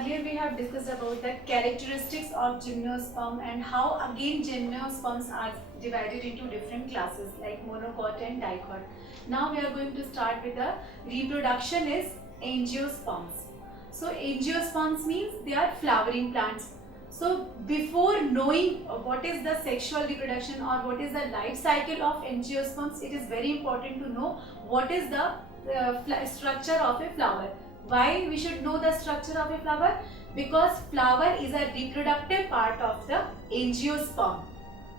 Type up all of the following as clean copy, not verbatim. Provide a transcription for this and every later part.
earlier we have discussed about the characteristics of gymnosperm and how again gymnosperms are divided into different classes like monocot and dicot. Now we are going to start with the reproduction is angiosperms. So angiosperms means they are flowering plants. So before knowing what is the sexual reproduction or what is the life cycle of angiosperms, it is very important to know what is the structure of a flower. Why we should know the structure of a flower? Because flower is a reproductive part of the angiosperm.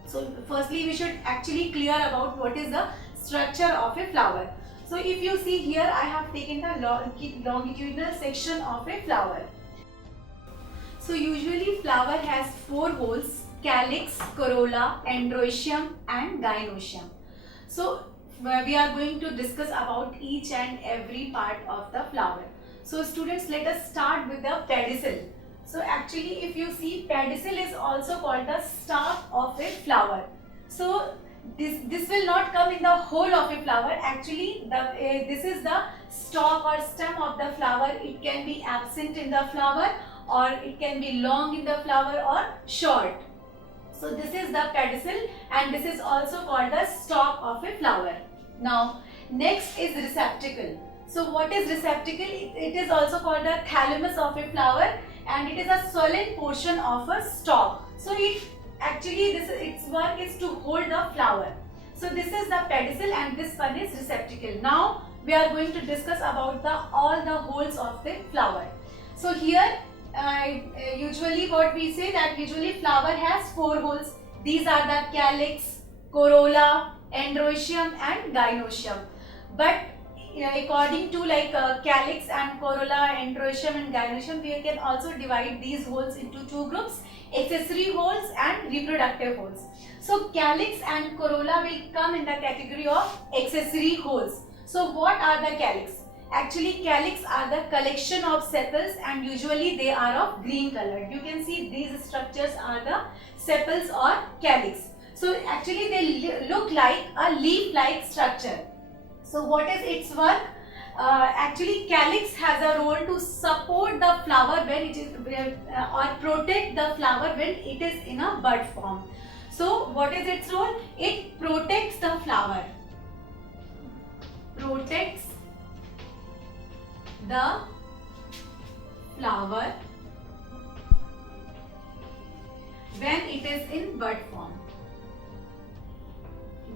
So firstly we should actually clear about what is the structure of a flower. So if you see here, I have taken the longitudinal section of a flower. So usually flower has 4 holes: calyx, corolla, androecium and gynoecium. So we are going to discuss about each and every part of the flower. So students, let us start with the pedicel. So actually if you see, pedicel is also called the stalk of a flower. So this will not come in the whole of a flower. Actually this is the stalk or stem of the flower. It can be absent in the flower, or it can be long in the flower or short. So this is the pedicel and this is also called the stalk of a flower. Now next is receptacle. So what is receptacle? It is also called the thalamus of a flower, and it is a swollen portion of a stalk. So it actually its work is to hold the flower. So this is the pedicel and this one is receptacle. Now we are going to discuss about all the holes of the flower. So here usually what we say that usually flower has 4 holes. These are the calyx, corolla, androecium and gynoecium. But according to calyx and corolla, androecium and gynoecium, we can also divide these holes into 2 groups: accessory holes and reproductive holes. So calyx and corolla will come in the category of accessory holes. So what are the calyx? Actually calyx are the collection of sepals and usually they are of green color. You can see these structures are the sepals or calyx. So actually they look like a leaf-like structure. So what is its work? Actually calyx has a role to support the flower when it is or protect the flower when it is in a bud form. So what is its role? It protects the flower. Protects the flower when it is in bud form.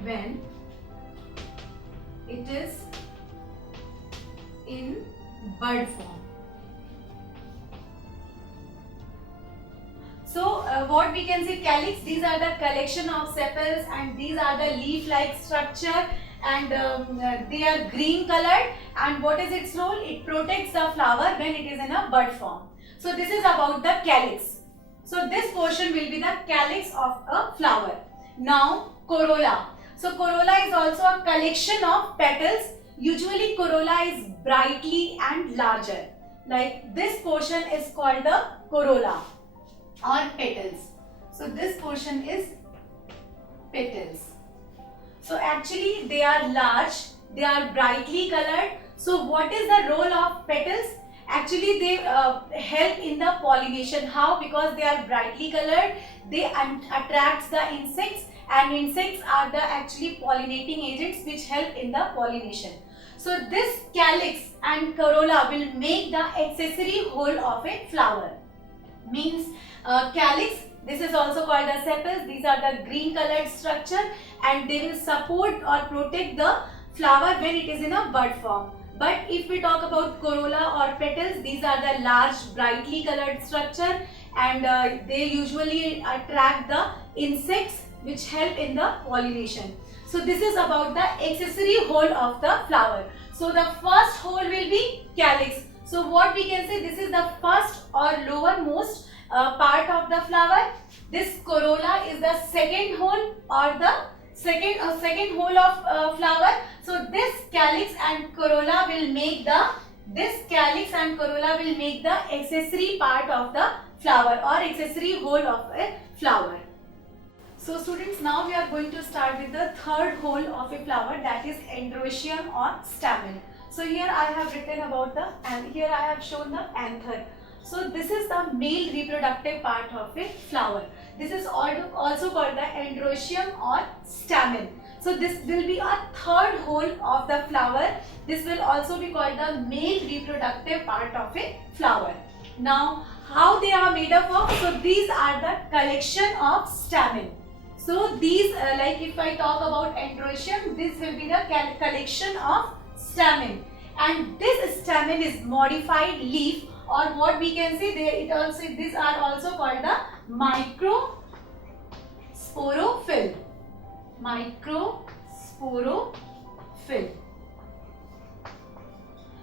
When it is in bud form. So what we can say, calyx, these are the collection of sepals and these are the leaf-like structure, and they are green colored. And what is its role? It protects the flower when it is in a bud form. So this is about the calyx. So this portion will be the calyx of a flower. Now corolla. So corolla is also a collection of petals. Usually corolla is brightly and larger. Like this portion is called the corolla or petals. So this portion is petals. So actually they are large, they are brightly colored. So what is the role of petals? Actually they help in the pollination. How? Because they are brightly colored, they attract the insects, and insects are the actually pollinating agents which help in the pollination. So this calyx and corolla will make the accessory hole of a flower. Means calyx, this is also called the sepals. These are the green colored structure and they will support or protect the flower when it is in a bud form. But if we talk about corolla or petals, these are the large brightly colored structure and they usually attract the insects which help in the pollination. So this is about the accessory hole of the flower. So the first hole will be calyx. So what we can say, this is the first or lowermost part of the flower. This corolla is the second hole or the second hole of flower. So this calyx and corolla will make the accessory part of the flower or accessory hole of a flower. So students, now we are going to start with the third hole of a flower, that is androecium or stamen. So here I have written about and here I have shown the anther. So this is the male reproductive part of a flower. This is also called the androecium or stamen. So this will be a third hole of the flower. This will also be called the male reproductive part of a flower. Now how they are made up of? So these are the collection of stamen. So these like if I talk about androecium, this will be the collection of stamen, and this stamen is modified leaf, or what we can say these are also called the microsporophyll. Microsporophyll.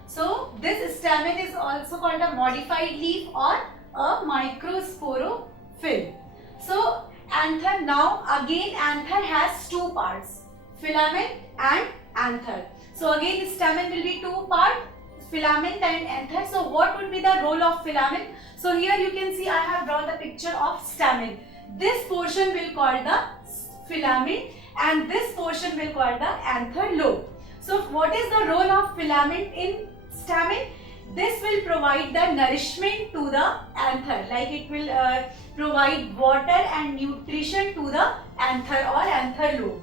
So this stamen is also called a modified leaf or a microsporophyll. So anther, now again anther has two parts, filament and anther. So again stamen will be two parts, filament and anther. So what would be the role of filament? So here you can see I have drawn the picture of stamen. This portion will call the filament and this portion will call the anther lobe. So what is the role of filament in stamen? This will provide the nourishment to the anther, like it will provide water and nutrition to the anther or anther lobe.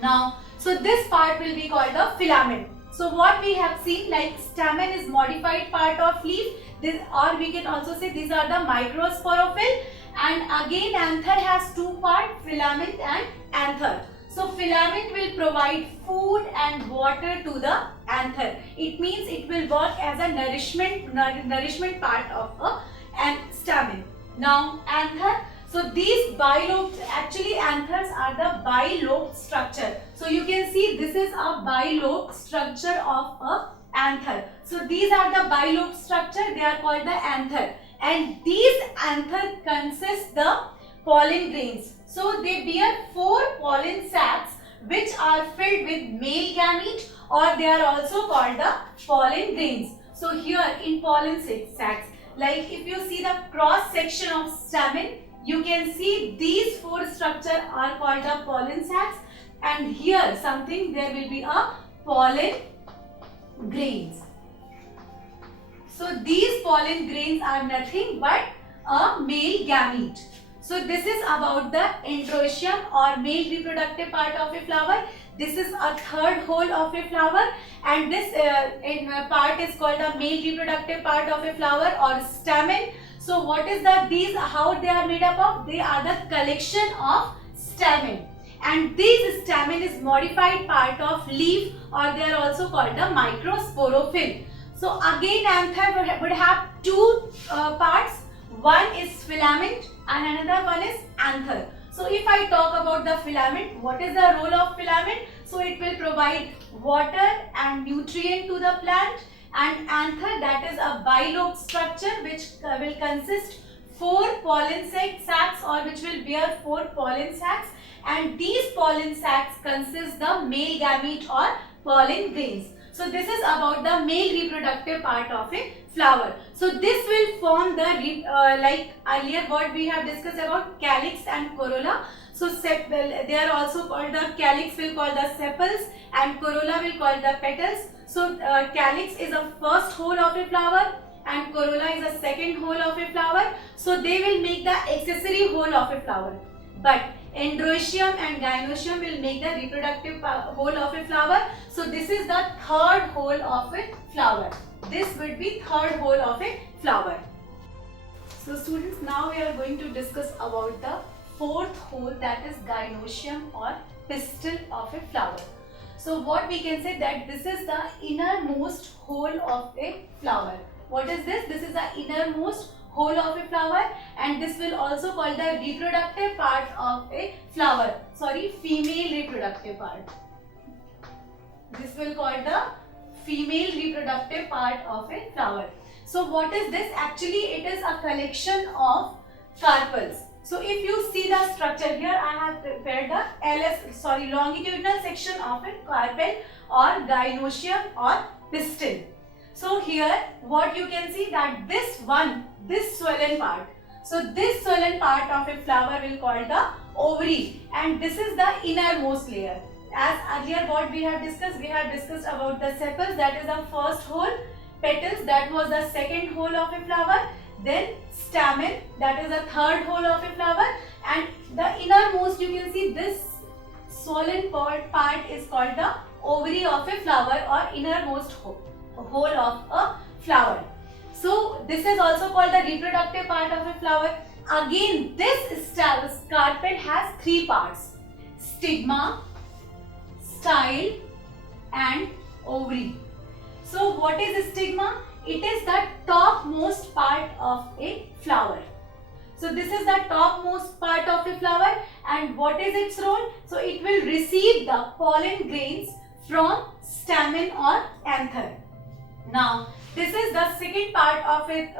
Now, so this part will be called the filament. So what we have seen, like stamen is modified part of leaf, this, or we can also say these are the microsporophyll, and again anther has two parts, filament and anther. So filament will provide food and water to the anther. It means it will work as a nourishment part of a stamen. Now anther, so these bilobes, actually anthers are the bilobe structure. So you can see this is a bilobe structure of a anther. So these are the bilobe structure, they are called the anther, and these anther consist the pollen grains. So they bear 4 pollen sacs which are filled with male gamete, or they are also called the pollen grains. So here in pollen sacs, like if you see the cross section of stamen, you can see these 4 structures are called the pollen sacs, and here something there will be a pollen grains. So these pollen grains are nothing but a male gamete. So this is about the androecium or male reproductive part of a flower. This is a third hole of a flower, and this part is called the male reproductive part of a flower or stamen. So what is these, how they are made up of? They are the collection of stamen, and this stamen is modified part of leaf, or they are also called the microsporophyll. So again anther would have two parts. One is filament and another one is anther. So if I talk about the filament, what is the role of filament? So it will provide water and nutrient to the plant, and anther, that is a bilobe structure which will consist 4 pollen sacs, or which will bear 4 pollen sacs, and these pollen sacs consist the male gamete or pollen grains. So this is about the male reproductive part of a flower. So this will form the like earlier what we have discussed about calyx and corolla. So they are also called, the calyx will call the sepals and corolla will call the petals. So calyx is a first hole of a flower and corolla is a second hole of a flower. So they will make the accessory hole of a flower. But androecium and gynoecium will make the reproductive hole of a flower. So this is the third hole of a flower. This would be third hole of a flower. So students, now we are going to discuss about the fourth hole, that is gynoecium or pistil of a flower. So what we can say, that this is the innermost hole of a flower. What is this? This is the innermost hole of a flower, and this will also call the reproductive part of a flower. Sorry, female reproductive part. This will call the female reproductive part of a flower. So what is this? Actually it is a collection of carpels. So if you see the structure here, I have prepared the longitudinal section of a carpel or gynoecium or pistil. So here what you can see, that this swollen part. So this swollen part of a flower will call the ovary, and this is the innermost layer. As earlier what we have discussed about the sepals, that is the first hole, petals, that was the second hole of a flower, then stamen, that is the third hole of a flower, and the innermost, you can see this swollen part is called the ovary of a flower or innermost hole of a flower. So this is also called the reproductive part of a flower. Again, this carpel has three parts: stigma, style and ovary. So what is a stigma? It is the topmost part of a flower. So this is the topmost part of a flower, and what is its role? So it will receive the pollen grains from stamen or anther. Now this is the second part of a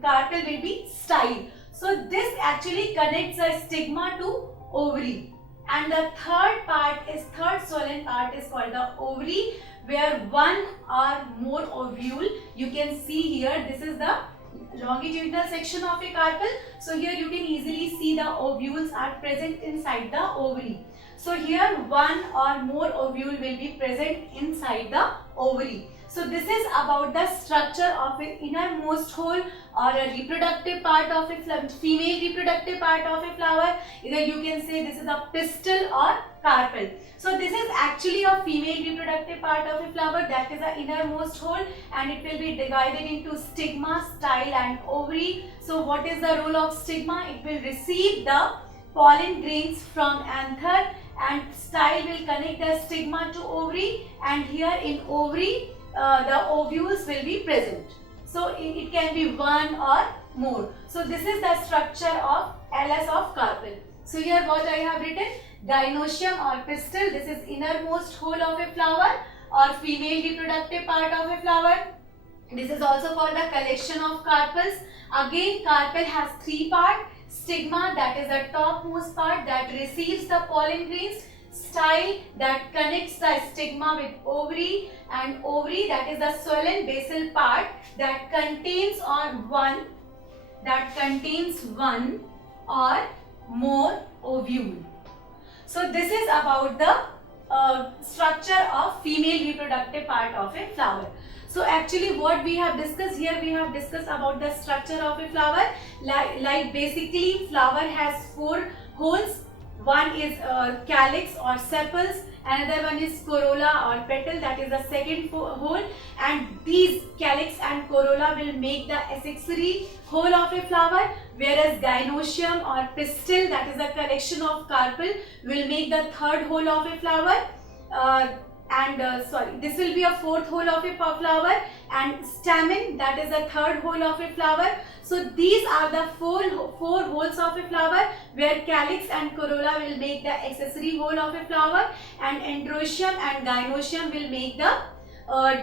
carpel will be style. So this actually connects the stigma to ovary, and the third swollen part is called the ovary, where one or more ovule, you can see here, this is the longitudinal section of a carpel. So here you can easily see the ovules are present inside the ovary. So here one or more ovule will be present inside the ovary. So this is about the structure of an innermost hole or a reproductive part of a female reproductive part of a flower. Either you can say this is a pistil or carpel. So this is actually a female reproductive part of a flower, that is the innermost hole, and it will be divided into stigma, style and ovary. So what is the role of stigma? It will receive the pollen grains from anther, and style will connect the stigma to ovary, and here in ovary the ovules will be present. So it can be one or more. So this is the structure of LS of carpel. So here what I have written: gynoecium or pistil, this is innermost hole of a flower or female reproductive part of a flower. This is also called the collection of carpels. Again, carpel has three parts: stigma, that is the topmost part that receives the pollen grains; style, that connects the stigma with ovary; and ovary, that is the swollen basal part that contains one or more ovule. So this is about the structure of female reproductive part of a flower. So actually what we have discussed here, we have discussed about the structure of a flower. Like basically flower has four holes. One is calyx or sepals, another one is corolla or petal, that is the second hole, and these calyx and corolla will make the accessory hole of a flower, whereas gynoecium or pistil, that is the collection of carpel, will make the third hole of a flower. This will be a fourth hole of a flower, and stamen, that is the third hole of a flower. So these are the four holes of a flower, where calyx and corolla will make the accessory hole of a flower, and androecium and gynoecium will make the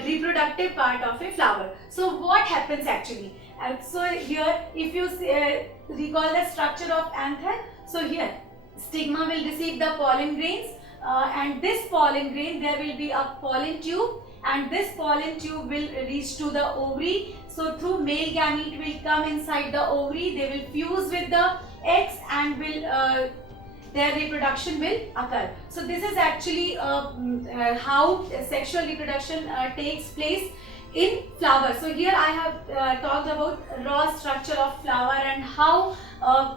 reproductive part of a flower. So what happens actually? So here if you recall the structure of anther, so here stigma will receive the pollen grains, and this pollen grain, there will be a pollen tube, and this pollen tube will reach to the ovary. So through male gamete will come inside the ovary, they will fuse with the eggs and will their reproduction will occur. So this is actually how sexual reproduction takes place in flower. So here I have talked about raw structure of flower and how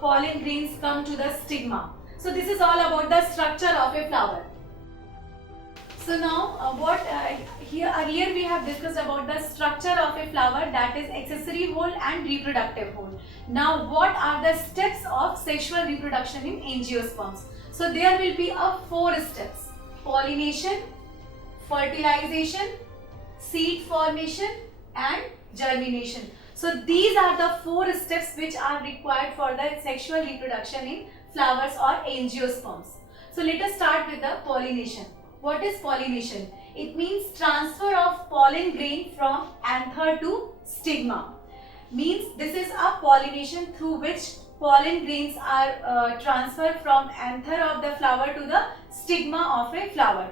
pollen grains come to the stigma. So this is all about the structure of a flower. So now here earlier we have discussed about the structure of a flower, that is accessory hole and reproductive hole. Now what are the steps of sexual reproduction in angiosperms? So there will be four steps: pollination, fertilization, seed formation and germination. So these are the four steps which are required for the sexual reproduction in flowers or angiosperms. So let us start with the pollination. What is pollination? It means transfer of pollen grain from anther to stigma. Means this is a pollination through which pollen grains are transferred from anther of the flower to the stigma of a flower.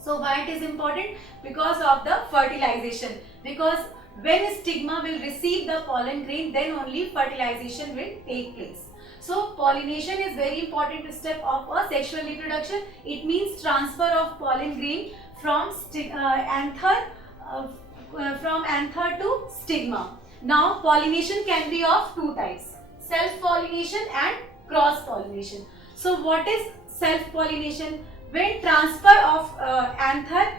So why it is important? Because of the fertilization. Because when stigma will receive the pollen grain, then only fertilization will take place. So pollination is very important step of a sexual reproduction. It means transfer of pollen grain from anther to stigma. Now pollination can be of two types, self-pollination and cross-pollination. So what is self-pollination? When transfer of anther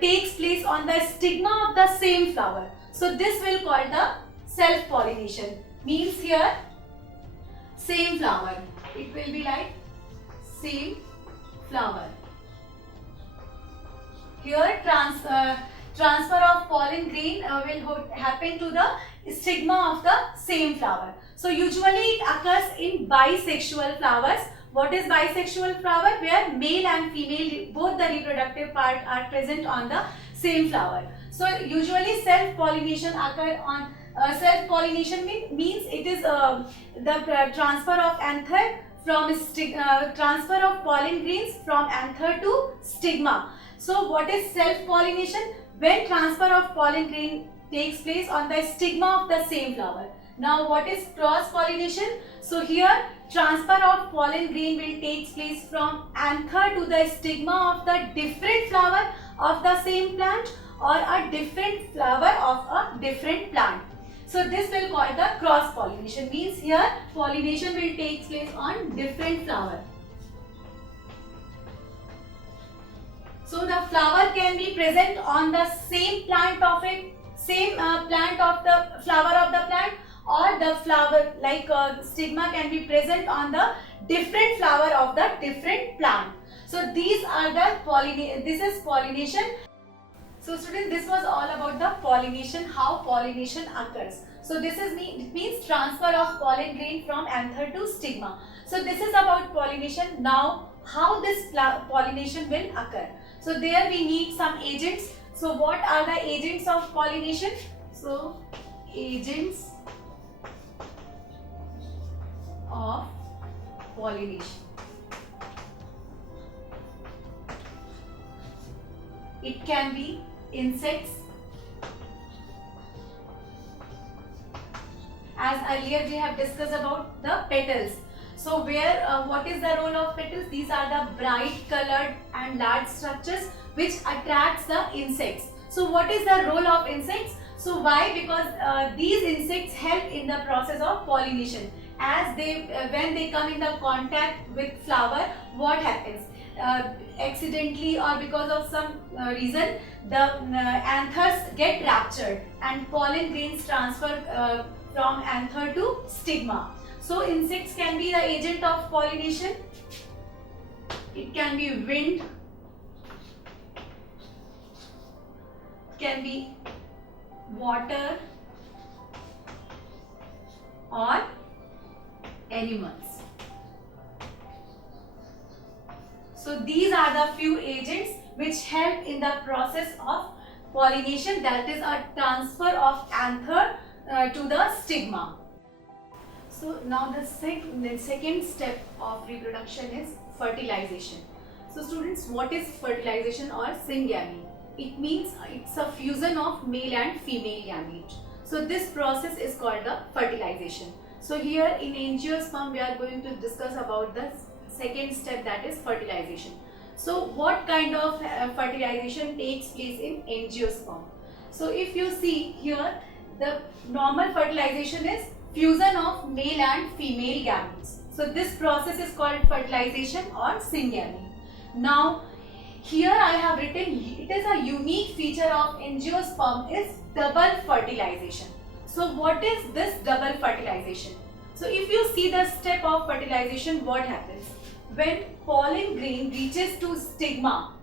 takes place on the stigma of the same flower. So this will call the self-pollination. Means here same flower. It will be like same flower. Here transfer of pollen grain will happen to the stigma of the same flower. So usually it occurs in bisexual flowers. What is bisexual flower? Where male and female, both the reproductive part are present on the same flower. So usually self-pollination occur on self-pollination means it is the transfer of anther from transfer of pollen grains from anther to stigma. So what is self-pollination? When transfer of pollen grain takes place on the stigma of the same flower. Now what is cross-pollination? So here transfer of pollen grain will take place from anther to the stigma of the different flower of the same plant or a different flower of a different plant. So this will call the cross-pollination. Means here pollination will take place on different flower. So the flower can be present on the same plant of it, same plant of the flower of the plant, or the flower like stigma can be present on the different flower of the different plant. So these are the this is pollination. So students, this was all about the pollination, how pollination occurs. So this is it means transfer of pollen grain from anther to stigma. So this is about pollination. Now how this pollination will occur. So there we need some agents. So what are the agents of pollination? So agents of pollination. It can be insects. As earlier we have discussed about the petals. So where what is the role of petals? These are the bright colored and large structures which attracts the insects. So what is the role of insects? So why? Because these insects help in the process of pollination. As they when they come in the contact with flower, what happens? Accidentally or because of some reason, the anthers get ruptured and pollen grains transfer from anther to stigma. So insects can be the agent of pollination. It can be wind, can be water or animals. So these are the few agents which help in the process of pollination, that is a transfer of anther to the stigma. So now the second step of reproduction is fertilization. So students, what is fertilization or syngamy? It means it's a fusion of male and female gamete. So this process is called the fertilization. So here in angiosperm we are going to discuss about the second step, that is fertilization. So what kind of fertilization takes place in angiosperm? So if you see here, the normal fertilization is fusion of male and female gametes. So this process is called fertilization or syngamy. Now here I have written, it is a unique feature of angiosperm is double fertilization. So what is this double fertilization? So if you see the step of fertilization, what happens? When pollen grain reaches to stigma,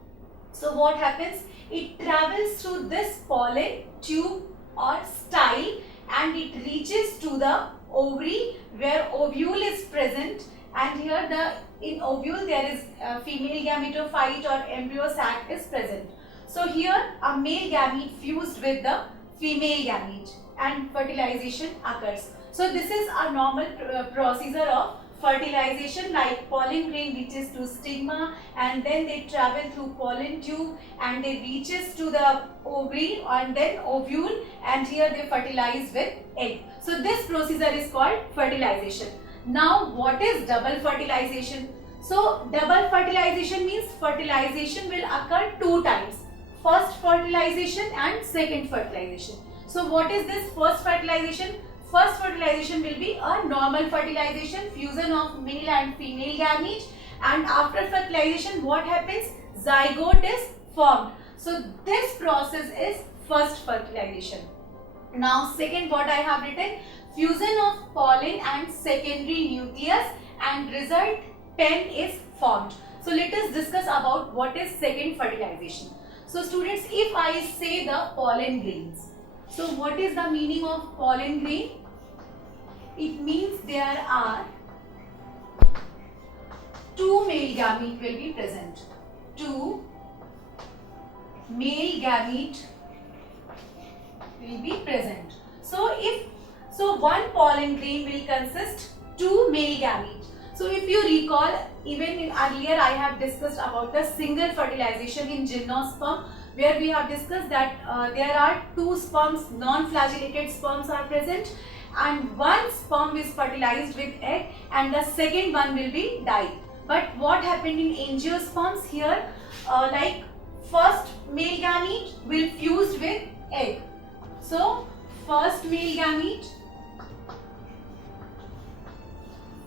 so what happens? It travels through this pollen tube or style and it reaches to the ovary where ovule is present, and here in ovule there is a female gametophyte or embryo sac is present. So here a male gamete fused with the female gamete and fertilization occurs. So this is a normal procedure of fertilization, like pollen grain reaches to stigma and then they travel through pollen tube and they reaches to the ovary and then ovule, and here they fertilize with egg. So this procedure is called fertilization. Now what is double fertilization? So double fertilization means fertilization will occur two times. First fertilization and second fertilization. So what is this first fertilization? First fertilization will be a normal fertilization, fusion of male and female gamete, and after fertilization what happens? Zygote is formed. So this process is first fertilization. Now second, what I have written, fusion of pollen and secondary nucleus and result pen is formed. So let us discuss about what is second fertilization. So students, if I say the pollen grains, so what is the meaning of pollen grain? It means there are two male gamete will be present. Two male gamete will be present. So one pollen grain will consist two male gametes. So if you recall, even earlier I have discussed about the single fertilization in gymnosperm, where we have discussed that there are two sperms, non-flagellated sperms are present, and one sperm is fertilized with egg and the second one will be died. But what happened in angiosperms here, like first male gamete will fuse with egg. So first male gamete,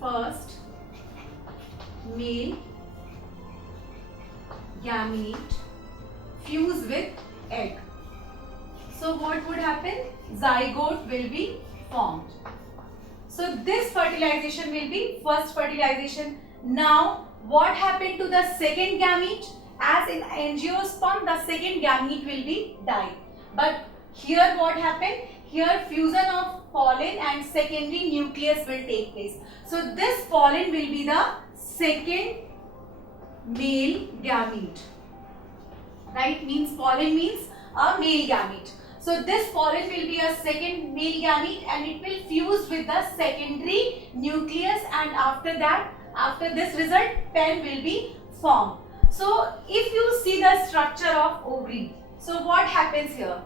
first male gamete fuse with egg. So what would happen? Zygote will be formed. So this fertilization will be first fertilization. Now what happened to the second gamete? As in angiosperm, the second gamete will be died. But here what happened? Here fusion of pollen and secondary nucleus will take place. So this pollen will be the second male gamete. Right? Means pollen means a male gamete. So this pollen will be a second male gamete and it will fuse with the secondary nucleus, and after that, after this result, pen will be formed. So if you see the structure of ovary, so what happens here?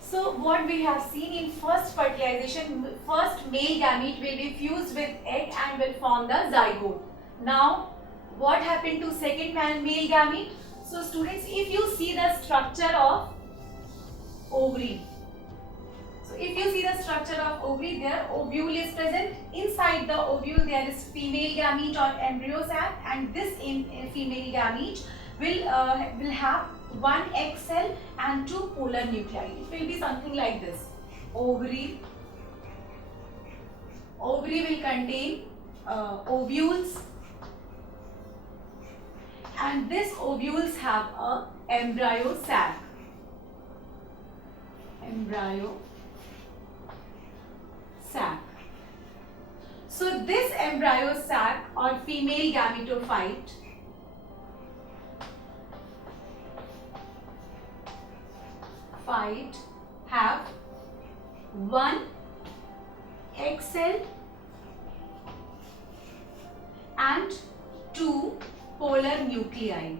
So what we have seen in first fertilization, first male gamete will be fused with egg and will form the zygote. Now what happened to second male gamete? So students, if you see the structure of ovary, so if you see the structure of ovary, there ovule is present. Inside the ovule there is female gamete or embryo sac, and this female gamete will have one egg cell and two polar nuclei. It will be something like this. Ovary will contain ovules, and these ovules have a embryo sac. So this embryo sac or female gametophyte have one egg cell and two polar nuclei.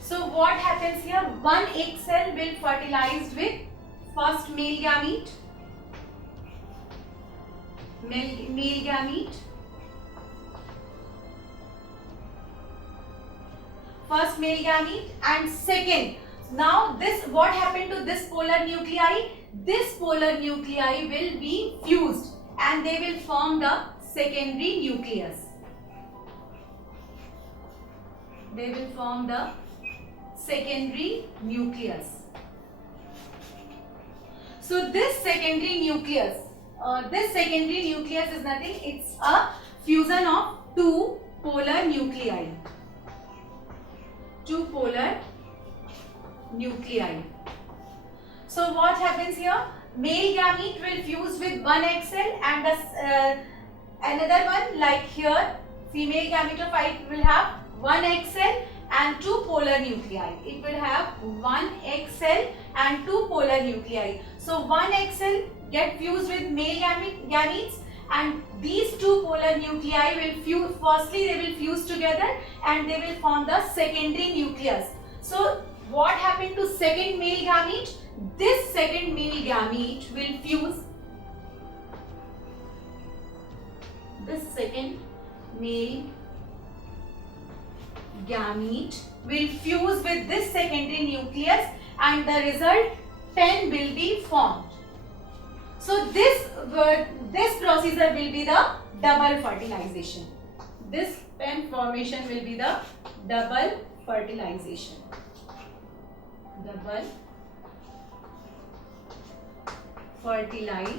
So what happens here? One egg cell will fertilized with first male gamete, first male gamete, and second. Now this, what happened to this polar nuclei? This polar nuclei will be fused and they will form the secondary nucleus. So this secondary nucleus is nothing, it's a fusion of two polar nuclei. So what happens here? Male gamete will fuse with one egg cell and another one, like here female gametophyte will have one egg cell and two polar nuclei. It will have one egg cell and two polar nuclei. So one egg cell get fused with male gametes, and these two polar nuclei will fuse. Firstly, they will fuse together and they will form the secondary nucleus. So what happened to second male gamete? This second male gamete will fuse. This second male gamete will fuse with this secondary nucleus and the result pen will be formed. So this procedure will be the double fertilization. This pen formation will be the double fertilization. Double fertilization.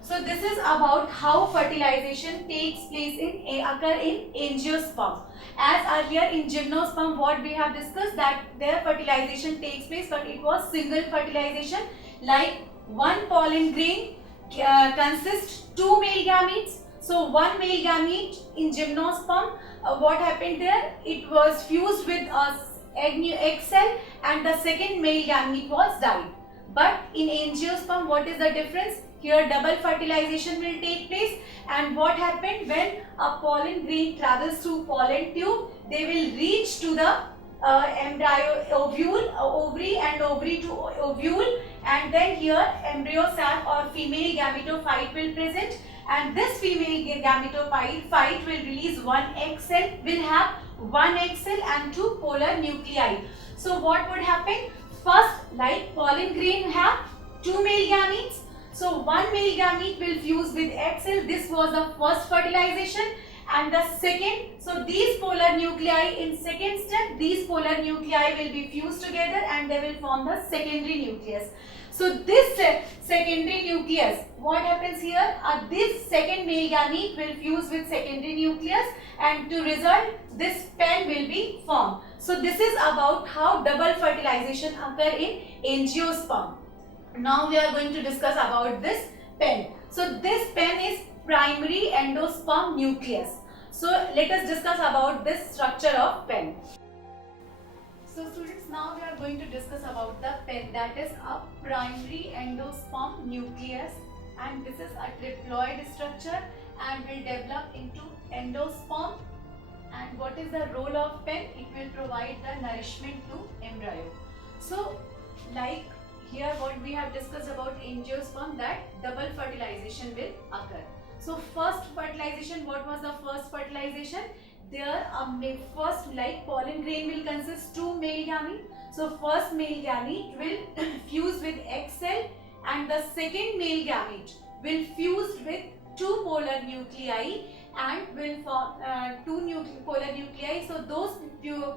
So this is about how fertilization takes place occur in angiosperm. As earlier in gymnosperm, what we have discussed, that their fertilization takes place, but it was single fertilization. Like one pollen grain consists two male gametes. So one male gamete in gymnosperm, what happened there? It was fused with a egg cell, and the second male gamete was died. But in angiosperm, what is the difference? Here double fertilization will take place, and what happened when a pollen grain travels through pollen tube, they will reach to the embryo ovule, ovary, and ovary to ovule, and then here embryo sac or female gametophyte will present, and this female gametophyte will release one egg cell, will have one egg cell and two polar nuclei. So what would happen? First, like pollen grain have two male gametes. So one male gamete will fuse with egg cell. This was the first fertilization. And the second, so these polar nuclei in second step, these polar nuclei will be fused together and they will form the secondary nucleus. So this secondary nucleus, what happens here? This second male gamete will fuse with secondary nucleus, and to result this pen will be formed. So this is about how double fertilization occur in angiosperm. Now we are going to discuss about this pen. So this pen is primary endosperm nucleus. So let us discuss about this structure of pen. So students, now we are going to discuss about the pen, that is a primary endosperm nucleus, and this is a triploid structure and will develop into endosperm. And what is the role of pen? It will provide the nourishment to embryo. So like here what we have discussed about angiosperm, that double fertilization will occur. So first fertilization, what was the first fertilization? There first, like pollen grain will consist two male gamete. So first male gamete will fuse with egg cell, and the second male gamete will fuse with two polar nuclei and will form polar nuclei. So those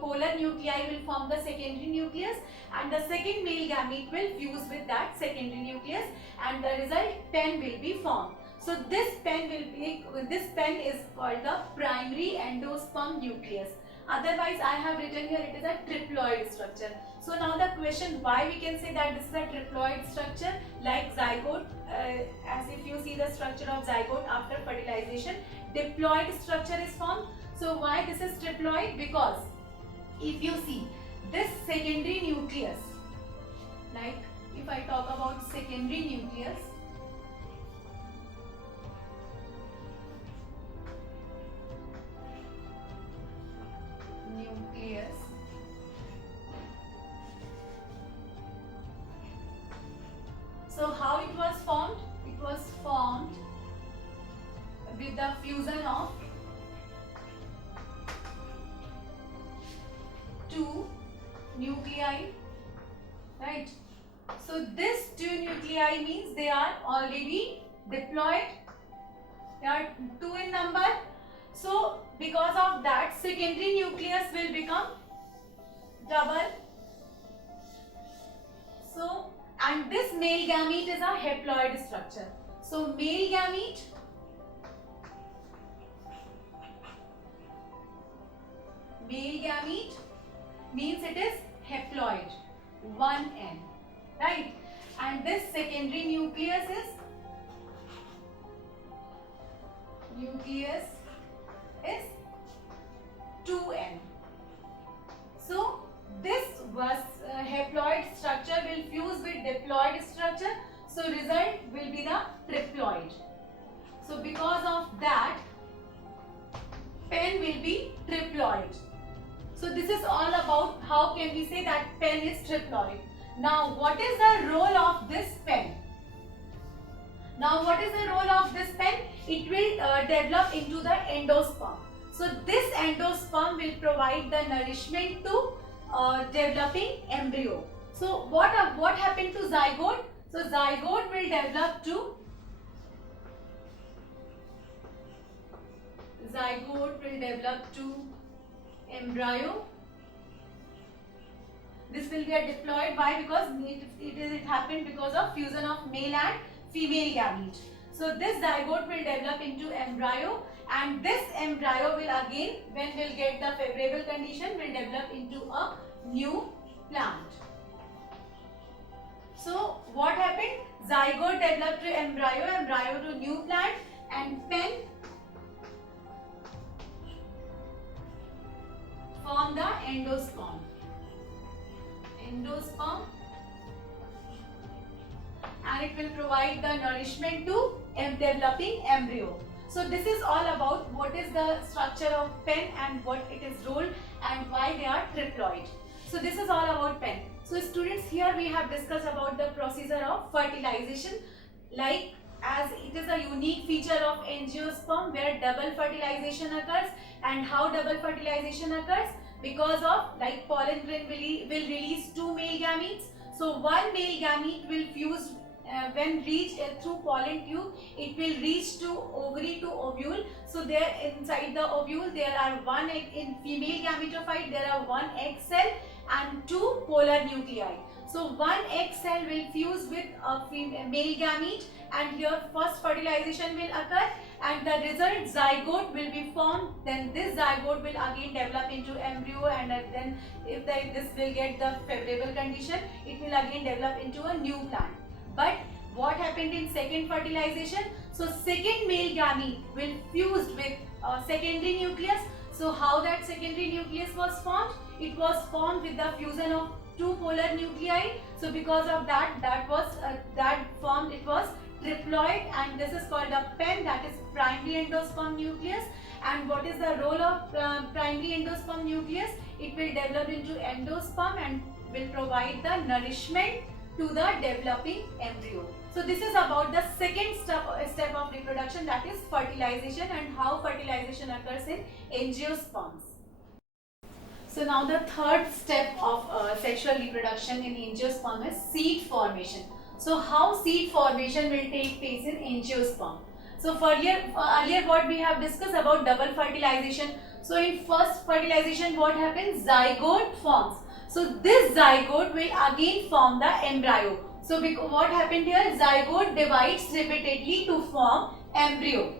polar nuclei will form the secondary nucleus, and the second male gamete will fuse with that secondary nucleus, and the result pen will be formed. So this pen is called the primary endosperm nucleus. Otherwise, I have written here it is a triploid structure. So now the question, why we can say that this is a triploid structure, like zygote, as if you see the structure of zygote after fertilization, diploid structure is formed. So why this is triploid? Because if you see this secondary nucleus, like if I talk about secondary nucleus, so how it was formed? It was formed with the fusion of two nuclei, right? So this two nuclei means they are already diploid, they are two in number. So because of that, secondary nucleus will become double. So, and this male gamete is a haploid structure. So male gamete means it is haploid, 1N, right? And this secondary nucleus is 2N. So this was haploid structure will fuse with diploid structure. So result will be the triploid. So because of that, pen will be triploid. So this is all about how can we say that pen is triploid. Now what is the role of this pen? Now what is the role of this pen? It will develop into the endosperm. So this endosperm will provide the nourishment to developing embryo. So what happened to zygote? So zygote will develop to embryo. This will get diploid. Why? Because it happened because of fusion of male and female gamete. So this zygote will develop into embryo, and this embryo will again, when we'll get the favorable condition, will develop into a new plant. So what happened? Zygote developed to embryo, embryo to new plant, and pen form the endosperm. And it will provide the nourishment to developing embryo. So this is all about what is the structure of pen and what it is role and why they are triploid. So this is all about pen. So students, here we have discussed about the procedure of fertilization, like as it is a unique feature of angiosperm where double fertilization occurs. And how double fertilization occurs? Because of, like, pollen grain will release two male gametes. So one male gamete will fuse when reached through pollen tube, it will reach to ovary to ovule. So there inside the ovule there are one egg. In female gametophyte there are one egg cell and two polar nuclei. So one egg cell will fuse with a male gamete, and here first fertilization will occur, and the result zygote will be formed. Then this zygote will again develop into embryo, and then if this will get the favorable condition, it will again develop into a new plant. But what happened in second fertilization? So second male gamete will fused with a secondary nucleus. So how that secondary nucleus was formed? It was formed with the fusion of two polar nuclei. So because of that, it was triploid, and this is called a pen, that is primary endosperm nucleus. And what is the role of primary endosperm nucleus? It will develop into endosperm and will provide the nourishment to the developing embryo. So this is about the second step of reproduction, that is fertilization, and how fertilization occurs in angiosperms. So now the third step of sexual reproduction in angiosperm is seed formation. So how seed formation will take place in angiosperm? So earlier what we have discussed about double fertilization. So in first fertilization what happens? Zygote forms. So this zygote will again form the embryo. So what happened here? Zygote divides repeatedly to form embryo.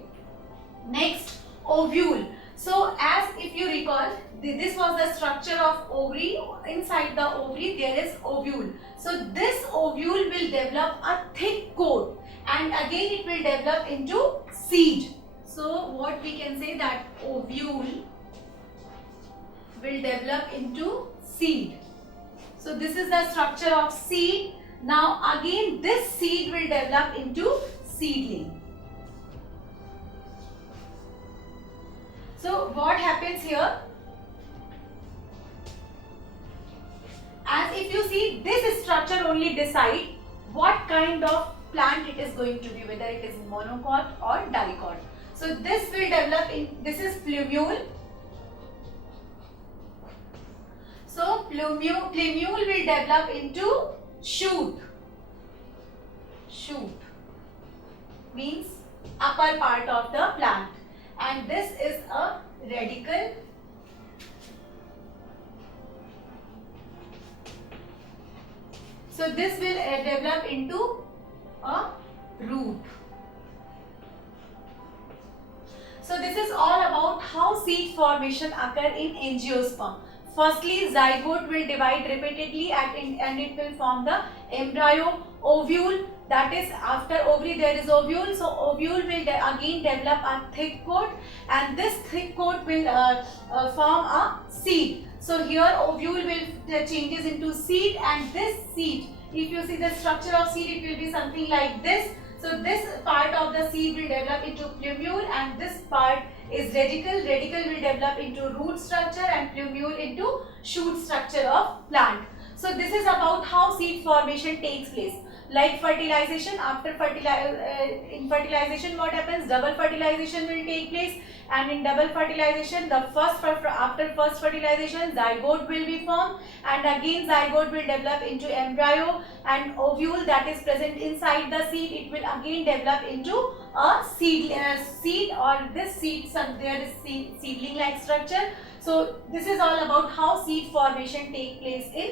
Next, ovule. So as if you recall, this was the structure of ovary. Inside the ovary there is ovule. So this ovule will develop a thick coat, and again it will develop into seed. So what we can say, that ovule will develop into seed. So this is the structure of seed. Now again this seed will develop into seedling. So what happens here? As if you see, this structure only decide what kind of plant it is going to be, whether it is monocot or dicot. So this will develop in, this is plumule. So plumule will develop into shoot. Shoot means upper part of the plant, and this is a radicle. So this will develop into a root. So this is all about how seed formation occur in angiosperm. Firstly, zygote will divide repeatedly and it will form the embryo. Ovule, that is after ovary there is ovule. So ovule will again develop a thick coat, and this thick coat will form a seed. So here ovule will changes into seed, and this seed, if you see the structure of seed, it will be something like this. So this part of the seed will develop into plumule, and this part is radicle. Radicle will develop into root structure, and plumule into shoot structure of plant. So this is about how seed formation takes place. Like fertilization, in fertilization what happens? Double fertilization will take place, and in double fertilization, after first fertilization, zygote will be formed, and again zygote will develop into embryo, and ovule that is present inside the seed, it will again develop into a seed, or this seed. There is seedling like structure. So this is all about how seed formation take place in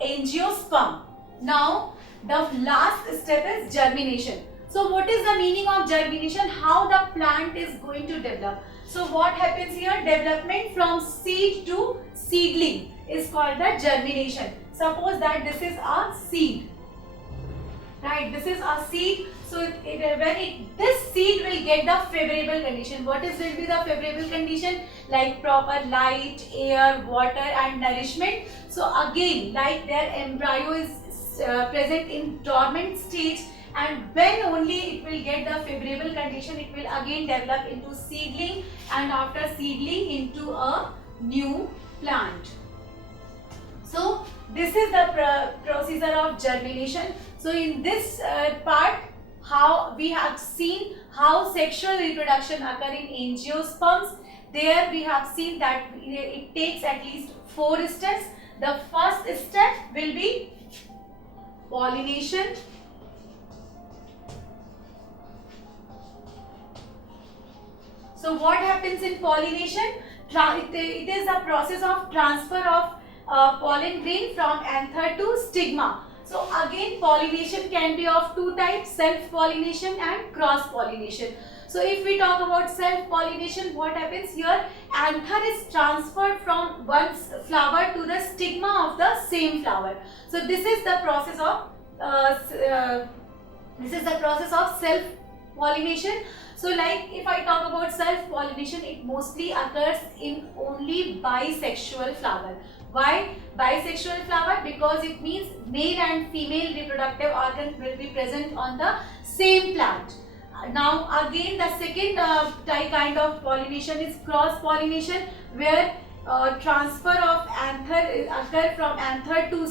angiosperm. Now the last step is germination. So what is the meaning of germination? How the plant is going to develop. So what happens here? Development from seed to seedling is called the germination. Suppose that this is a seed, right? This is a seed. So this seed will get the favorable condition. What will be the favorable condition? Like proper light, air, water and nourishment. So again, like their embryo is present in dormant stage, and when only it will get the favorable condition, it will again develop into seedling, and after seedling into a new plant. So this is the procedure of germination. So in this part, how we have seen how sexual reproduction occur in angiosperms. There we have seen that it takes at least 4 steps. The first step will be pollination. So what happens in pollination? It is the process of transfer of pollen grain from anther to stigma. So again, pollination can be of 2 types, self-pollination and cross-pollination. So if we talk about self-pollination, what happens here? Anther is transferred from one flower to the stigma of the same flower. So this is the process of self-pollination. So like if I talk about self-pollination, it mostly occurs in only bisexual flower. Why bisexual flower? Because it means male and female reproductive organ will be present on the same plant. Now again, the second kind of pollination is cross-pollination, where transfer of anther occur from anther to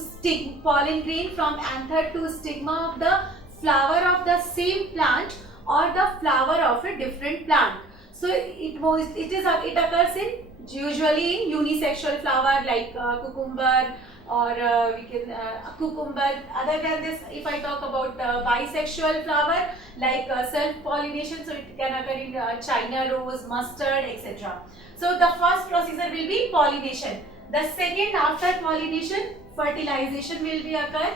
pollen grain from anther to stigma of the flower of the same plant or the flower of a different plant. So it occurs in usually in unisexual flower like cucumber, or cucumber. Other than this, if I talk about bisexual flower like self-pollination, so it can occur in China rose, mustard, etc. So the first procedure will be pollination. The second, after pollination, fertilization will be occur.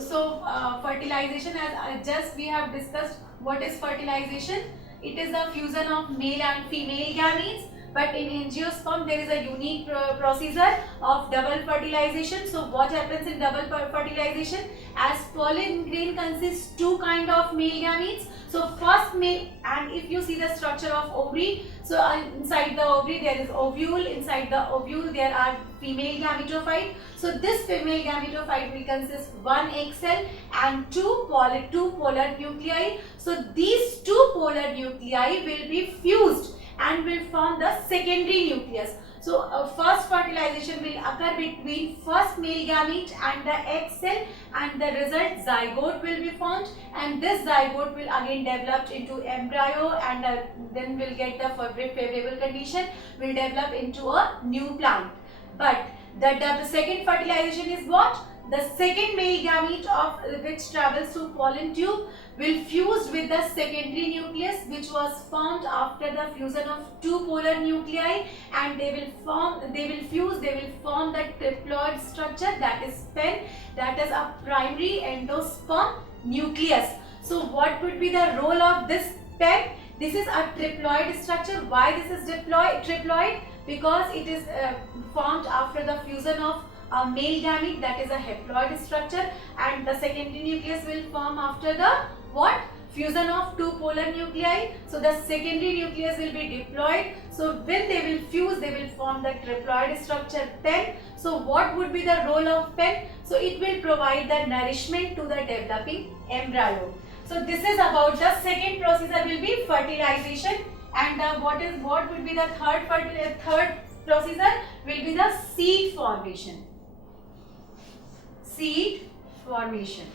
So fertilization, as just we have discussed, what is fertilization? It is the fusion of male and female gametes. But in angiosperm, there is a unique procedure of double fertilization. So what happens in double fertilization? As pollen grain consists 2 kind of male gametes. So first male, and if you see the structure of ovary, so inside the ovary there is ovule, inside the ovule there are female gametophyte. So this female gametophyte will consist 1 egg cell and 2 polar nuclei. So these 2 polar nuclei will be fused and will form the secondary nucleus. So first fertilization will occur between first male gamete and the egg cell, and the result zygote will be formed, and this zygote will again develop into embryo, and then will get the favorable condition, will develop into a new plant. But the second fertilization is what? The second male gamete of which travels through pollen tube will fuse with the secondary nucleus, which was formed after the fusion of 2 polar nuclei, and they will form the triploid structure, that is PEN, that is a primary endosperm nucleus. So what would be the role of this PEN? This is a triploid structure. Why this is triploid? Because it is formed after the fusion of a male gamete, that is a haploid structure, and the secondary nucleus will form after the what? Fusion of 2 polar nuclei. So the secondary nucleus will be diploid. So when they will fuse, they will form the triploid structure PEN. So what would be the role of PEN? So it will provide the nourishment to the developing embryo. So this is about the second procedure will be fertilization, and what would be the third procedure will be the seed formation. seed formation.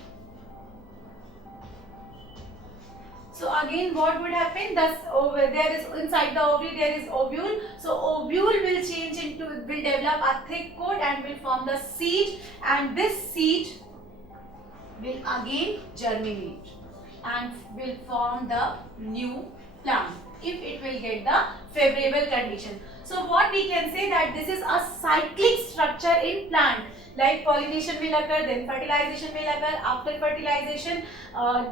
So again, what would happen? Thus, there is inside the ovary there is ovule. So ovule will change into, will develop a thick coat and will form the seed, and this seed will again germinate and will form the new plant if it will get the favorable condition. So what we can say that this is a cyclic structure in plant, like pollination will occur, then fertilization will occur. After fertilization,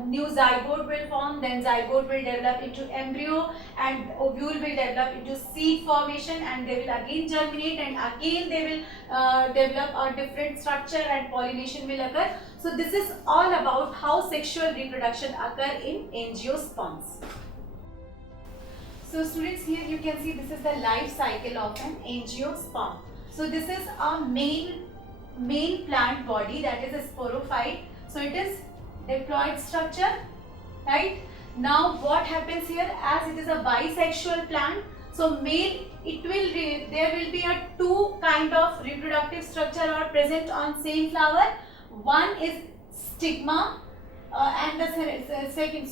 new zygote will form, then zygote will develop into embryo, and ovule will develop into seed formation, and they will again germinate, and again they will develop a different structure, and pollination will occur. So this is all about how sexual reproduction occur in angiosperms. So students, here you can see this is the life cycle of an angiosperm. So this is a main plant body, that is a sporophyte. So it is diploid structure, right? Now what happens here, as it is a bisexual plant, so male, there will be a two kind of reproductive structure are present on same flower. One is stigma and the second,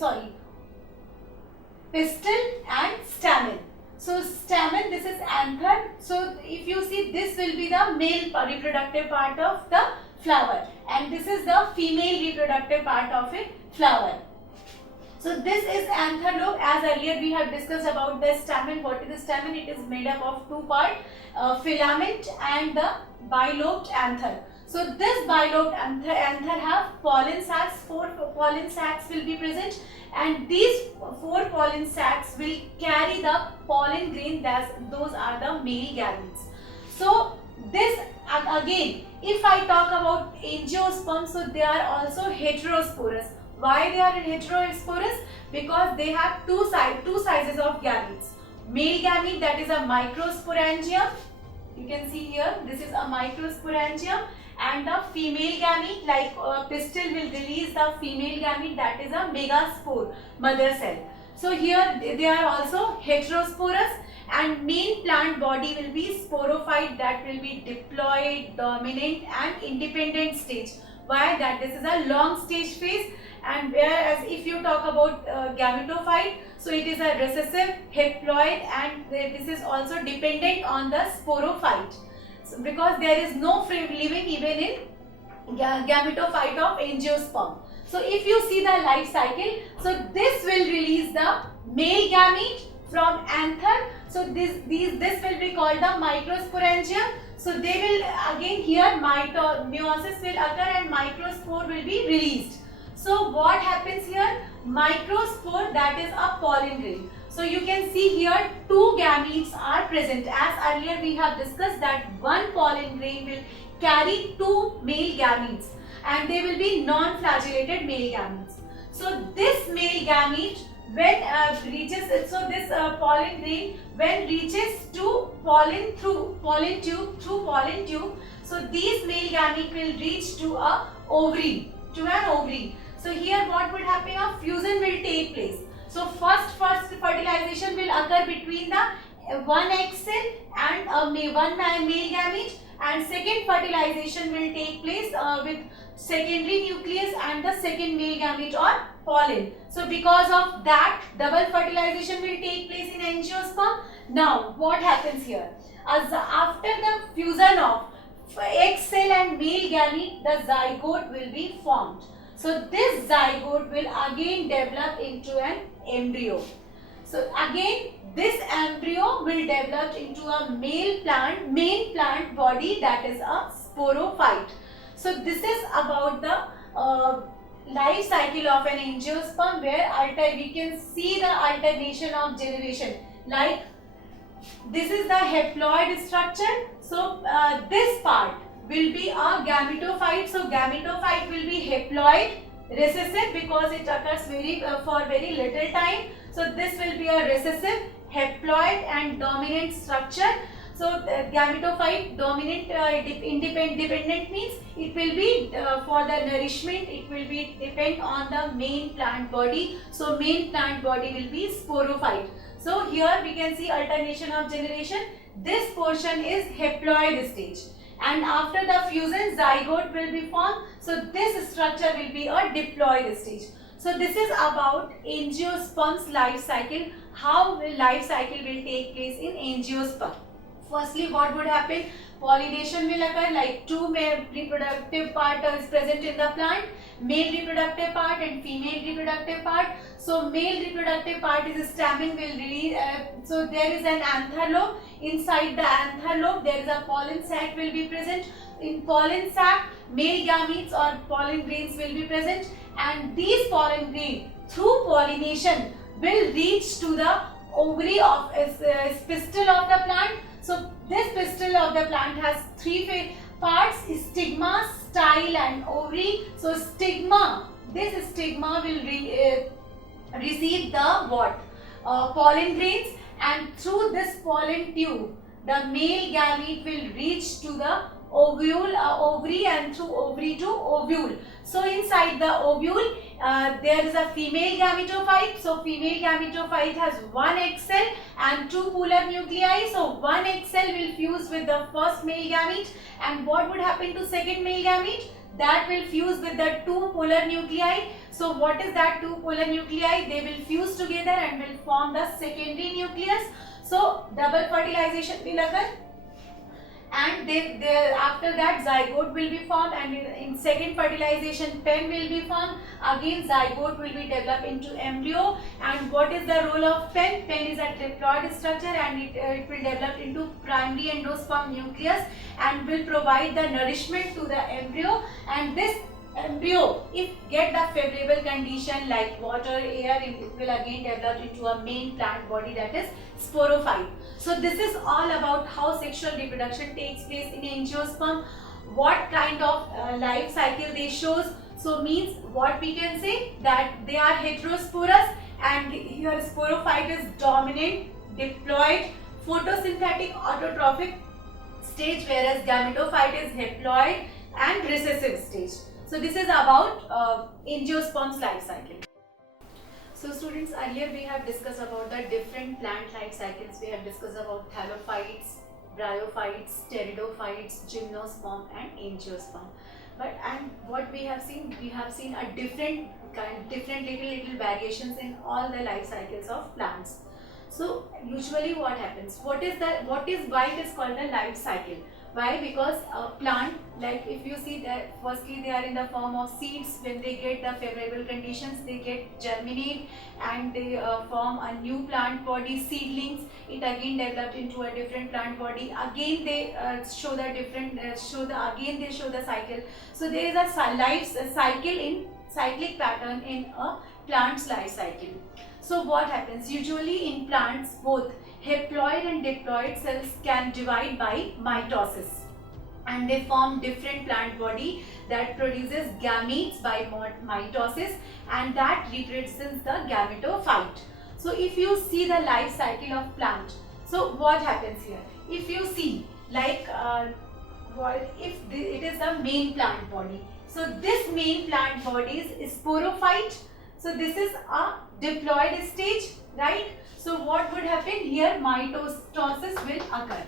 pistil and stamen. So stamen, this is anther. So if you see, this will be the male reproductive part of the flower, and this is the female reproductive part of a flower. So this is anther lobe. As earlier we have discussed about the stamen. What is the stamen? It is made up of two parts, filament and the bilobed anther. So this bilobed anther have pollen sacs. 4 pollen sacs will be present, and these 4 pollen sacs will carry the pollen grain. Those are the male gametes. So this again, if I talk about angiosperms, so they are also heterosporous. Why they are heterosporous? Because they have two sizes of gametes. Male gamete, that is a microsporangium. You can see here, this is a microsporangium. And the female gamete, like pistil will release the female gamete, that is a megaspore, mother cell. So here they are also heterosporous, and main plant body will be sporophyte, that will be diploid, dominant and independent stage. Why? That this is a long stage phase, and whereas if you talk about gametophyte, so it is a recessive, haploid, and this is also dependent on the sporophyte. So because there is no free living even in gametophyte of angiosperm. So if you see the life cycle, so this will release the male gamete from anther. So this will be called the microsporangium. So they will again here meiosis will occur and microspore will be released. So what happens here? Microspore, that is a pollen grain. So you can see here 2 gametes are present. As earlier we have discussed that one pollen grain will carry 2 male gametes, and they will be non-flagellated male gametes. So this male gamete, when reaches, so this pollen grain when reaches to pollen through pollen tube, so these male gamete will reach to an ovary. So here what would happen? A fusion will take place. So first fertilization will occur between the one egg cell and one male gamete, and second fertilization will take place with secondary nucleus and the second male gamete or pollen. So because of that, double fertilization will take place in angiosperm. Now what happens here? After the fusion of egg cell and male gamete, the zygote will be formed. So this zygote will again develop into an embryo. So again this embryo will develop into a main plant body, that is a sporophyte. So this is about the life cycle of an angiosperm, where we can see the alternation of generation. Like this is the haploid structure. So this part will be a gametophyte. So gametophyte will be haploid, recessive because it occurs for very little time. So this will be a recessive, haploid and dominant structure. So gametophyte, dominant, dependent means it will be for the nourishment, it will be depend on the main plant body. So main plant body will be sporophyte. So here we can see alternation of generation. This portion is haploid stage, and after the fusion zygote will be formed. So this structure will be a diploid stage. So this is about angiosperm's life cycle, how life cycle will take place in angiosperm. Firstly, what would happen? Pollination will occur, like two male reproductive part is present in the plant, male reproductive part and female reproductive part. So male reproductive part is stamen will release, so there is an anther lobe. Inside the anther lobe there is a pollen sac will be present. In pollen sac, male gametes or pollen grains will be present, and these pollen grains through pollination will reach to the ovary of pistil of the plant. So this pistil of the plant has three parts: stigma, style and ovary. So stigma, this stigma will receive the what? Pollen grains, and through this pollen tube the male gamete will reach to the ovary, and through ovary to ovule. So inside the ovule there is a female gametophyte. So female gametophyte has one egg cell and two polar nuclei. So one egg cell will fuse with the first male gamete, and what would happen to second male gamete? That will fuse with the two polar nuclei. So what is that two polar nuclei? They will fuse together and will form the secondary nucleus. So double fertilization will occur, and after that zygote will be formed, and in second fertilization pen will be formed. Again zygote will be developed into embryo. And what is the role of pen? Pen is a diploid structure, and it will develop into primary endosperm nucleus and will provide the nourishment to the embryo. And this embryo, if get the favorable condition like water, air, it will again develop into a main plant body, that is sporophyte. So this is all about how sexual reproduction takes place in angiosperm, what kind of life cycle they shows. So means what we can say, that they are heterosporous, and here sporophyte is dominant, diploid, photosynthetic, autotrophic stage, whereas gametophyte is haploid and recessive stage. So this is about angiosperm's life cycle. So students, earlier we have discussed about the different plant life cycles. We have discussed about thallophytes, bryophytes, pteridophytes, gymnosperm and angiosperm. But and what we have seen a different little variations in all the life cycles of plants. So usually what happens? Why it is called the life cycle? Why? Because a plant, like if you see that firstly they are in the form of seeds. When they get the favorable conditions, they get germinate and they form a new plant body, seedlings. It again developed into a different plant body. Again they show the cycle. So there is a cyclic pattern in a plant's life cycle. So what happens? Usually in plants, both haploid and diploid cells can divide by mitosis, and they form different plant body that produces gametes by mitosis, and that represents the gametophyte. So if you see the life cycle of plant, so what happens here? If you see like it is the main plant body, so this main plant body is sporophyte. So this is a diploid stage, right? So what would happen here? Mitosis will occur.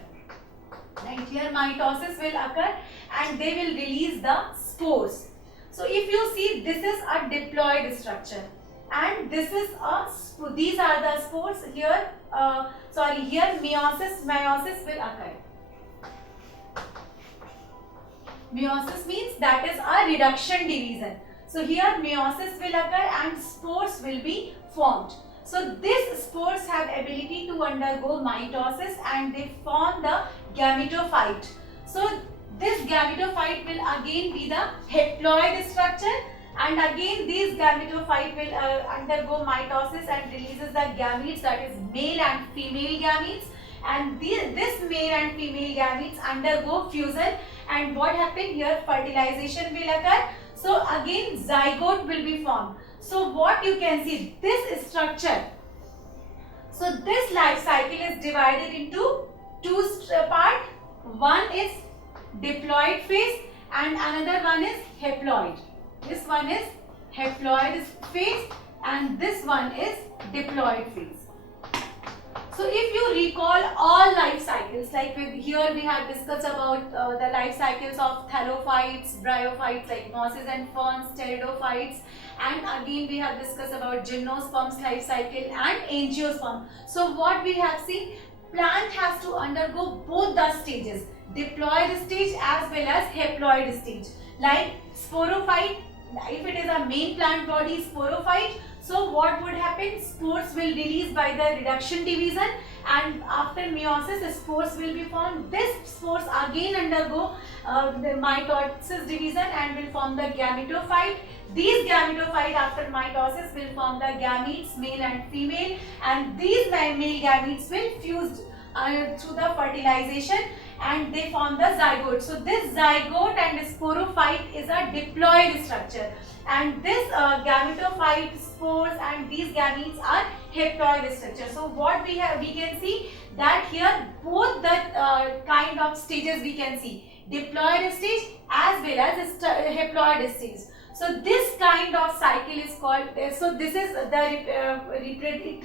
Right here mitosis will occur, and they will release the spores. So if you see, this is a diploid structure, and this is these are the spores. Here here meiosis will occur. Meiosis means that is a reduction division. So here meiosis will occur and spores will be formed. So these spores have ability to undergo mitosis and they form the gametophyte. So this gametophyte will again be the haploid structure, and again these gametophyte will undergo mitosis and releases the gametes, that is male and female gametes, and this male and female gametes undergo fusion, and what happens here? Fertilization will occur. So again zygote will be formed. So what you can see, this structure, so this life cycle is divided into two parts. One is diploid phase and another one is haploid. This one is haploid phase and this one is diploid phase. So if you recall all life cycles, like here we have discussed about the life cycles of thallophytes, bryophytes like mosses and ferns, pteridophytes, and again we have discussed about gymnosperms life cycle and angiosperm. So what we have seen, plant has to undergo both the stages, diploid stage as well as haploid stage. Like sporophyte, if it is a main plant body sporophyte, so what would happen? Spores will release by the reduction division, and after meiosis spores will be formed. These spores again undergo the mitosis division and will form the gametophyte. These gametophyte after mitosis will form the gametes, male and female, and these male gametes will fuse through the fertilization and they form the zygote. So this zygote and sporophyte is a diploid structure, and this gametophyte spores and these gametes are haploid structure. So what we can see that here both the kind of stages we can see, diploid stage as well as haploid stage. So this kind of cycle is called, so this is it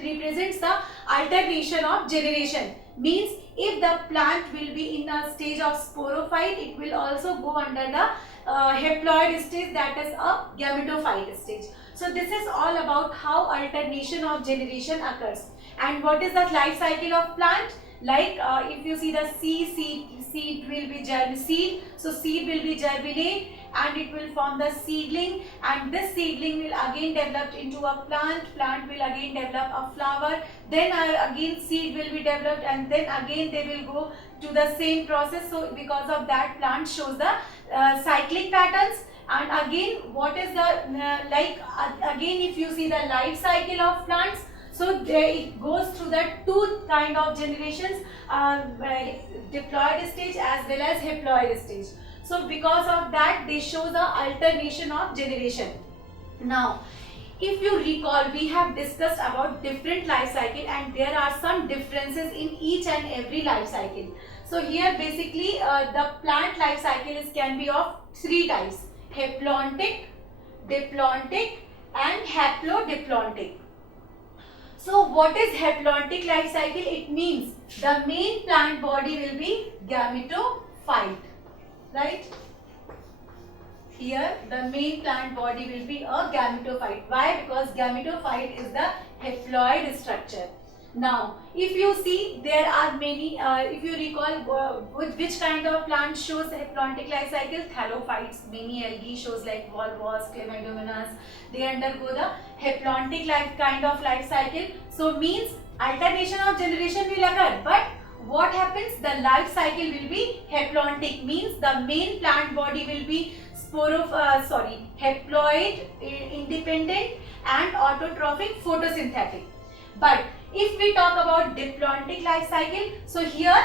represents the alternation of generation. Means if the plant will be in a stage of sporophyte, it will also go under the haploid stage, that is a gametophyte stage. So this is all about how alternation of generation occurs. And what is the life cycle of plant? Like if you see the seed will be seed. So seed will be germinate and it will form the seedling, and this seedling will again develop into a plant will again develop a flower, then again seed will be developed, and then again they will go to the same process. So because of that, plant shows the cyclic patterns. And again, what is the again if you see the life cycle of plants, so it goes through the two kind of generations, diploid stage as well as haploid stage. So because of that, they show the alternation of generation. Now, if you recall, we have discussed about different life cycle and there are some differences in each and every life cycle. So here basically the plant life cycle can be of three types: haplontic, diplontic and haplodiplontic. So what is haplontic life cycle? It means the main plant body will be gametophyte, right? Here the main plant body will be a gametophyte. Why? Because gametophyte is the haploid structure. Now, if you see, there are many, if you recall, which kind of plant shows the haplontic life cycle? Thallophytes, many algae shows like volvos, chlamydomonas, they undergo the haplontic kind of life cycle. So, means alternation of generation will occur, but what happens? The life cycle will be haplontic, means the main plant body will be haploid, independent and autotrophic, photosynthetic. But if we talk about diplontic life cycle, so here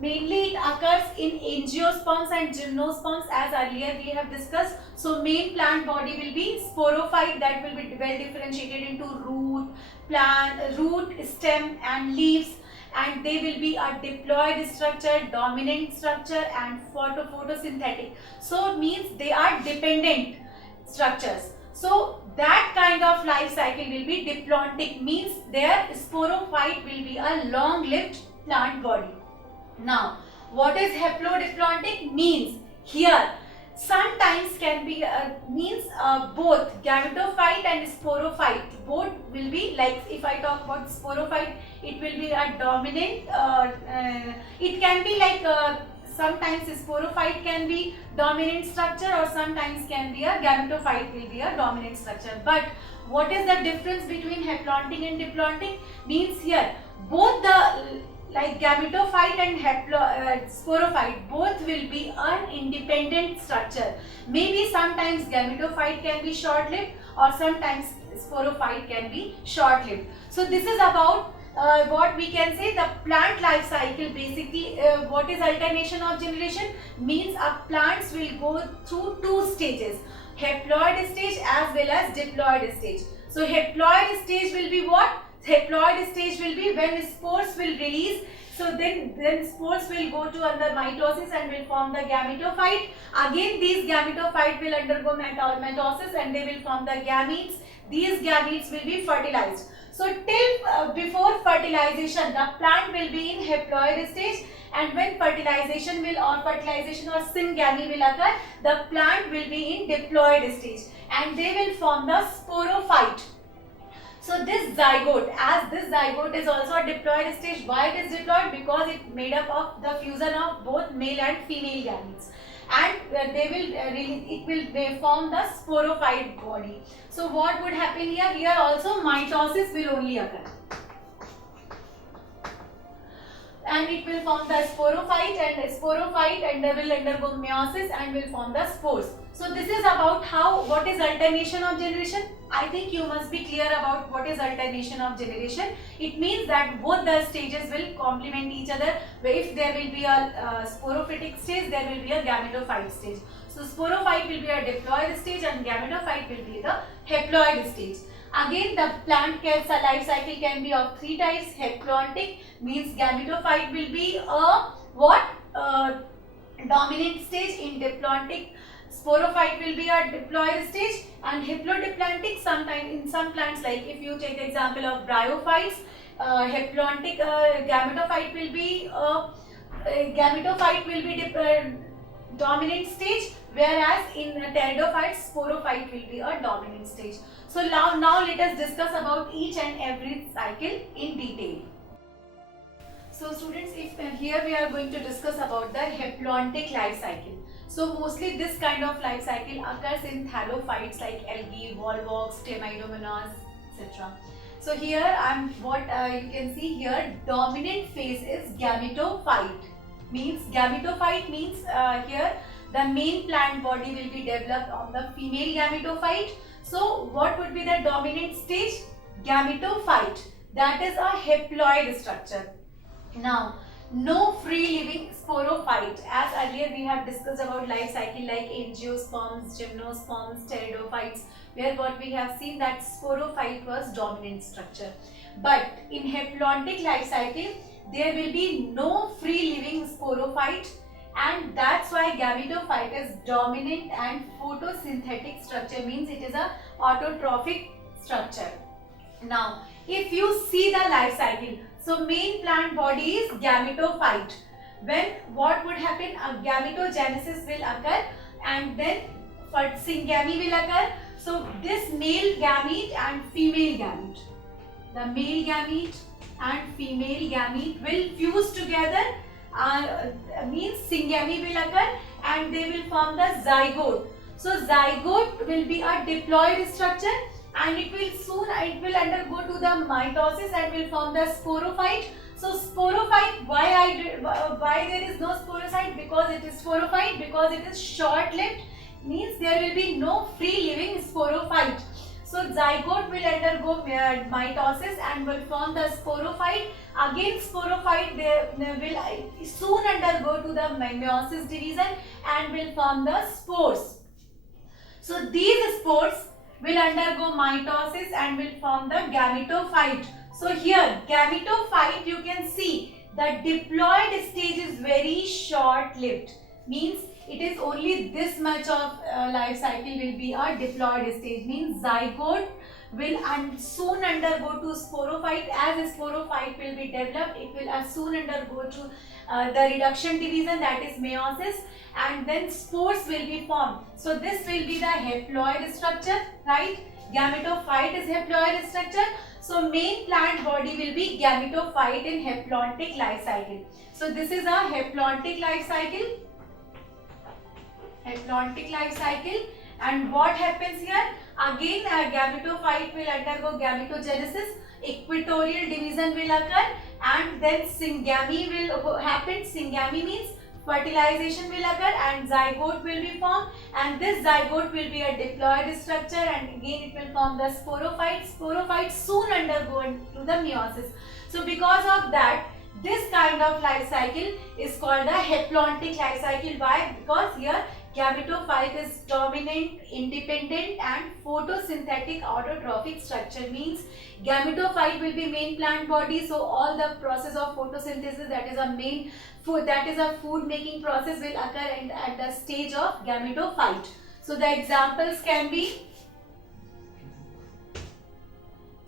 mainly it occurs in angiosperms and gymnosperms, as earlier we have discussed. So main plant body will be sporophyte, that will be well differentiated into root, stem and leaves, and they will be a diploid structure, dominant structure and photosynthetic. So it means they are dependent structures. So that kind of life cycle will be diplontic, means their sporophyte will be a long-lived plant body. Now, what is haplodiplontic? Means here sometimes can be both gametophyte and sporophyte, both will be, like if I talk about sporophyte, it will be a dominant, it can be like sometimes sporophyte can be dominant structure or sometimes can be a gametophyte will be a dominant structure. But what is the difference between haplontic and diplontic? Means here both the gametophyte and sporophyte both will be an independent structure. Maybe sometimes gametophyte can be short-lived or sometimes sporophyte can be short-lived. So this is about what we can say the plant life cycle. Basically what is alternation of generation? Means plants will go through two stages, haploid stage as well as diploid stage. So haploid stage will be what? Haploid stage will be when spores will release. So then spores will go to under mitosis and will form the gametophyte. Again these gametophyte will undergo mitosis and they will form the gametes. these gametes will be fertilized. So till before fertilization, the plant will be in haploid stage, and when fertilization or syngamy will occur, the plant will be in diploid stage, and they will form the sporophyte. So this zygote, as this zygote is also a diploid stage. Why it is diploid? Because it made up of the fusion of both male and female gametes, and it will form the sporophyte body. So what would happen here? Here also mitosis will only occur, and it will form the sporophyte and they will undergo meiosis and will form the spores. So this is about what is alternation of generation. I think you must be clear about what is alternation of generation. It means that both the stages will complement each other. If there will be a sporophytic stage, there will be a gametophyte stage. So sporophyte will be a diploid stage and gametophyte will be the haploid stage. Again, the plant life cycle can be of three types. Haplontic means gametophyte will be a dominant stage. In diploid, sporophyte will be a diploid stage, and haplodiploidic sometimes in some plants, like if you take the example of bryophytes, haplontic gametophyte will be dominant stage, whereas in pteridophytes, sporophyte will be a dominant stage. So now let us discuss about each and every cycle in detail. So students, here we are going to discuss about the haplontic life cycle. So mostly this kind of life cycle occurs in thallophytes like algae, volvox, Temidomonas, etc. So here you can see here, dominant phase is gametophyte. Gametophyte means here the main plant body will be developed on the female gametophyte. So what would be the dominant stage? Gametophyte. That is a haploid structure. Now, no free living sporophyte. As earlier we have discussed about life cycle like angiosperms, gymnosperms, pteridophytes, where what we have seen that sporophyte was dominant structure. But in haplontic life cycle, there will be no free living sporophyte, and that's why gametophyte is dominant and photosynthetic structure, means it is a autotrophic structure. Now, if you see the life cycle, so main plant body is gametophyte. When what would happen? A gametogenesis will occur, and then syngamy will occur. So this male gamete and female gamete, the male gamete and female gamete will fuse together, means syngamy will occur, and they will form the zygote. So zygote will be a diploid structure, and it will undergo to the mitosis and will form the sporophyte. So sporophyte, why there is no sporocyte? Because it is sporophyte, because it is short-lived, means there will be no free living sporophyte. So zygote will undergo mitosis and will form the sporophyte. Again sporophyte will soon undergo to the meiosis division and will form the spores. So these spores will undergo mitosis and will form the gametophyte. So here gametophyte, you can see the diploid stage is very short-lived, means it is only this much of life cycle will be a diploid stage, means zygote will soon undergo to sporophyte. As a sporophyte will be developed, it will soon undergo to the reduction division, that is meiosis, and then spores will be formed. So this will be the haploid structure, right? Gametophyte is haploid structure. So main plant body will be gametophyte in haplontic life cycle. So this is a haplontic life cycle. Haplontic life cycle. And what happens here? Again, gametophyte will undergo gametogenesis, equatorial division will occur, and then syngamy will happen. Syngamy means fertilization will occur and zygote will be formed, and this zygote will be a diploid structure, and again it will form the sporophyte. Sporophyte soon undergo into the meiosis. So because of that, this kind of life cycle is called the haplontic life cycle. Why? Because here gametophyte is dominant, independent and photosynthetic autotrophic structure, means gametophyte will be main plant body, so all the process of photosynthesis, that is a main food, that is a food making process, will occur at the stage of gametophyte. So the examples can be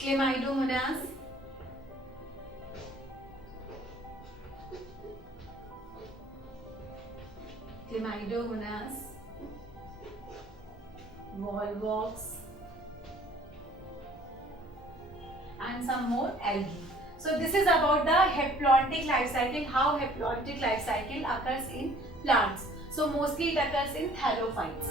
Chlamydomonas, volvox, and some more algae. So this is about the haplontic life cycle, how haplontic life cycle occurs in plants. So mostly it occurs in thallophytes.